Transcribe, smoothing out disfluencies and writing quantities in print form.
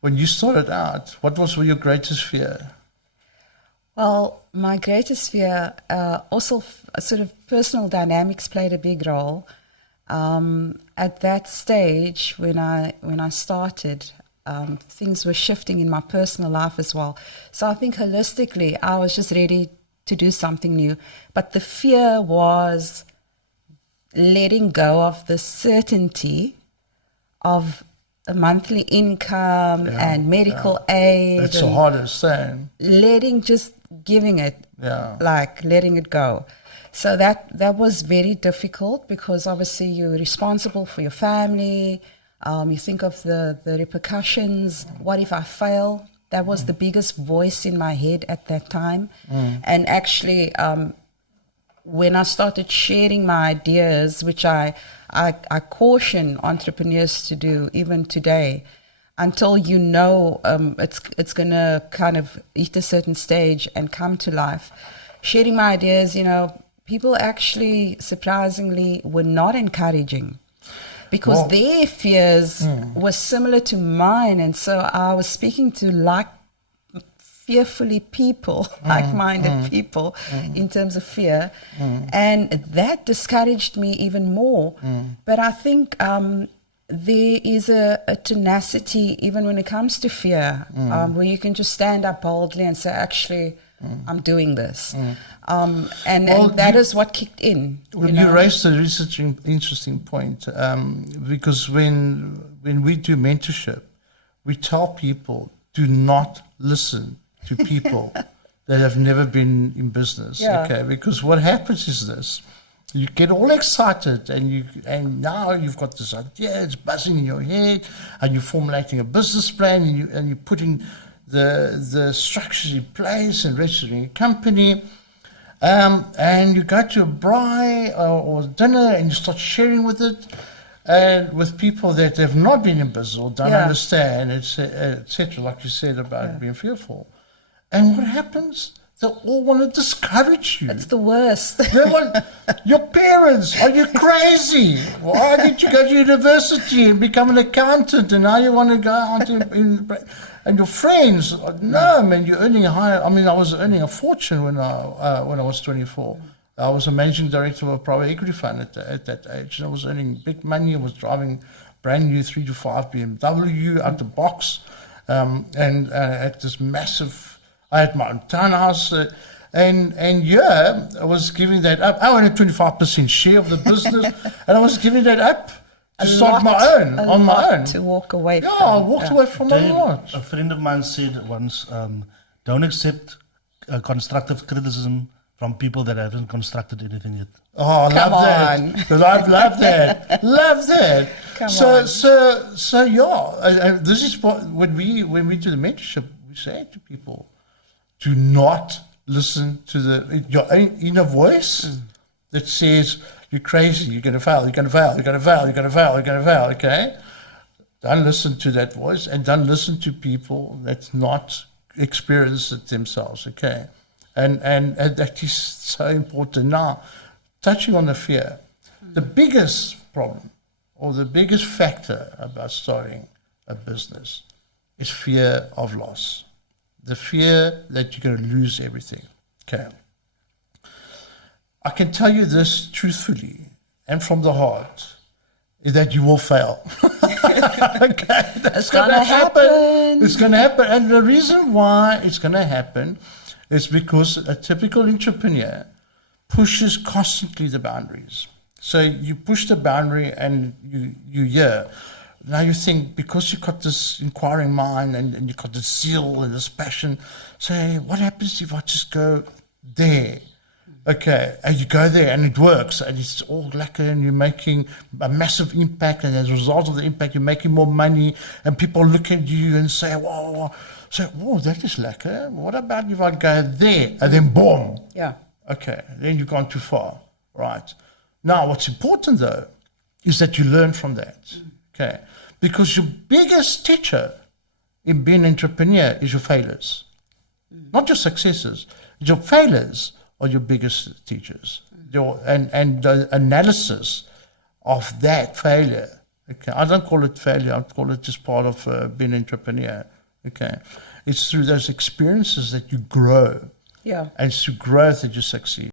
when you started out, what was your greatest fear? Well, my greatest fear, also sort of personal dynamics played a big role. At that stage, when I started, things were shifting in my personal life as well. So I think holistically, I was just ready to do something new. But the fear was letting go of the certainty of a monthly income and medical aid. That's the hardest thing. Giving it, like letting it go. So that was very difficult because obviously you're responsible for your family. You think of the repercussions. What if I fail? That was the biggest voice in my head at that time. And actually, when I started sharing my ideas, which I caution entrepreneurs to do even today, until it's going to kind of hit a certain stage and come to life. Sharing my ideas, people actually surprisingly were not encouraging because their fears were similar to mine. And so I was speaking to fearfully people, like-minded people in terms of fear. And that discouraged me even more. But I think there is a tenacity, even when it comes to fear, where you can just stand up boldly and say, actually, I'm doing this. And that is what kicked in. You raised a interesting point, because when we do mentorship, we tell people, do not listen to people that have never been in business, okay? Because what happens is this. You get all excited and now you've got this idea, it's buzzing in your head, and you're formulating a business plan and you're putting the structures in place and registering a company. And you go to a braai or dinner and you start sharing with it and with people that have not been in business or don't understand, etc., like you said about being fearful. And what happens? They all want to discourage you. It's the worst. They want your parents. Are you crazy? Why did you go to university and become an accountant, and now you want to go on to and your friends? No, man, you're earning a higher. I mean, I was earning a fortune when I was 24. I was a managing director of a private equity fund at that age, and I was earning big money. I was driving brand new 3 to 5 BMW out the box, and at this massive. I had my own townhouse, and I was giving that up. I owned a 25% share of the business, and I was giving that up to start my own, on my own. To walk away from. I walked away from a lot. A friend of mine said once, don't accept constructive criticism from people that haven't constructed anything yet. Oh, I love that. I love that. Love that. So yeah, this is what, when we do the mentorship, we say to people, do not listen to your own inner voice that says, you're crazy, you're going to fail, you're going to fail, you're going to fail, you're going to fail, you're going to fail, okay? Don't listen to that voice, and don't listen to people that's not experienced it themselves, okay? And that is so important. Now, touching on the fear, the biggest problem or the biggest factor about starting a business is fear of loss. The fear that you're going to lose everything. Okay. I can tell you this truthfully and from the heart, is that you will fail. Okay, that's going to happen. It's going to happen. And the reason why it's going to happen is because a typical entrepreneur pushes constantly the boundaries. So you push the boundary and you hear. Now you think, because you've got this inquiring mind and you've got this zeal and this passion, say, what happens if I just go there? Okay, and you go there and it works and it's all lekker and you're making a massive impact, and as a result of the impact, you're making more money and people look at you and say, whoa, that is lekker. What about if I go there? And then boom. Yeah. Okay, then you've gone too far, right? Now, what's important though, is that you learn from that. Okay, because your biggest teacher in being an entrepreneur is your failures, not your successes. Your failures are your biggest teachers. And the analysis of that failure, Okay, I don't call it failure. I call it just part of being an entrepreneur. Okay, it's through those experiences that you grow. Yeah. And it's through growth that you succeed.